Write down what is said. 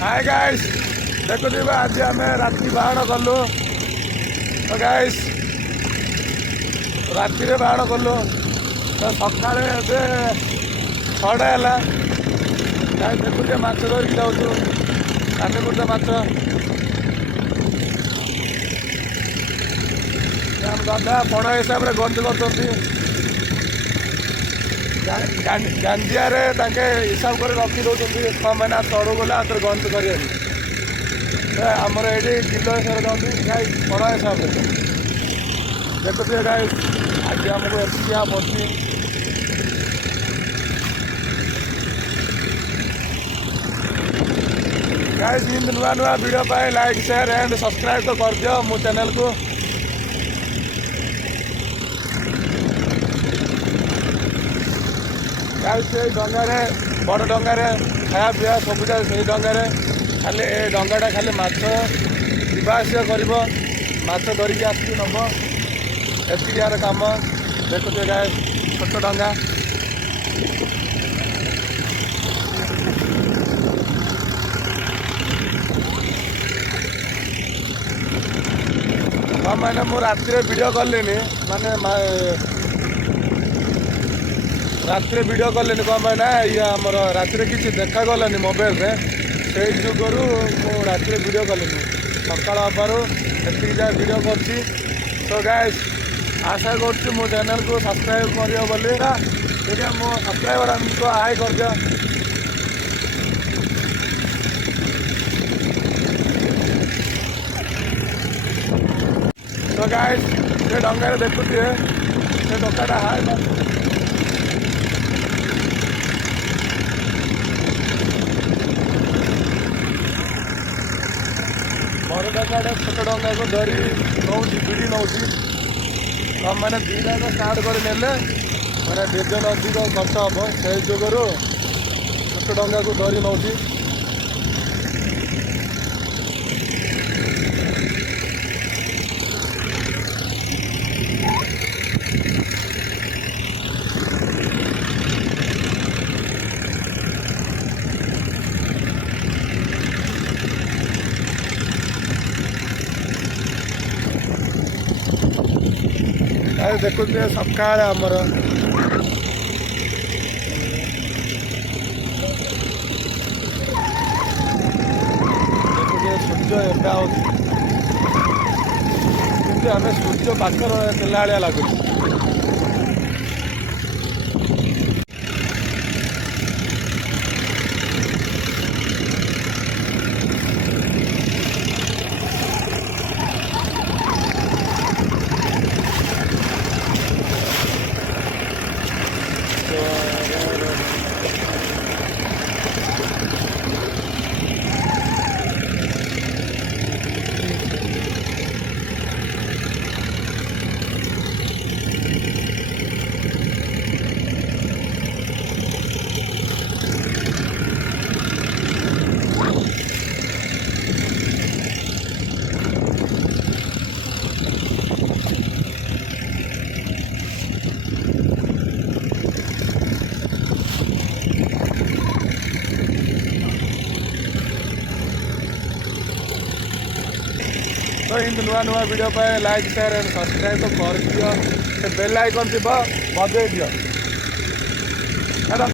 Hi guys देखुए आज आम राति बाहर कलु तो गाइस राति बाहर कलु तो सका 6टा है देखुचे माछ धरिक जाऊँ कांदीपुर माछ दादा पड़ हिसाब से गंत कर गांजिया हिसाब कर रखी दौरान 6 महीना तड़ू गला गंत कर आमर ये किलो हिसाब से गाय पड़ हिसाब से देखुए गाय आज आमको एसिया पड़ी गाइस नुआ नुआ वीडियो पाए लाइक शेयर एंड सब्सक्राइब तो कर दियो मो चैनल को। गाइस से डंगारे बड़ डंगारे खाया पीया सब से डंगारे खाली ए डंगाटा खाली माछ जावासिया कर माछ धरिकी आसिक नब एति यार काम देखुए गाइस छोट डंगा मैंने मु राति वीडियो कली माने राति वीडियो कली कौन पाई ना ये आमर राति किसी देखा गलानी मोबाइल रे से जुगरू मु राति वीडियो कली सकाल हबार एति जहाँ वीडियो कर तो गाइस आशा कर मो चैनल को सब्सक्राइब करियो बोली देखिए मो सब्सक्राइबर हमको हाई कर दिया। तो गाइस ये डंगारे देखुए से डकाटा हाय बड़ डकाटा छोट डंगा को धरी नौ भिड़ी नौ मैंने दुईटा स्टार्ट कर मैंने डीजल अधिक खर्च हम से जुगरू छोट डंगा को धरी नौ देखुए सका आमर देखुए सूर्य एटा आम सूर्य पाखर थिला लगुच तो इन नुआ नुआ वीडियो पे लाइक शेयर एंड सब्सक्राइब तो कर दियो बेल आइकन थी बजे दियो।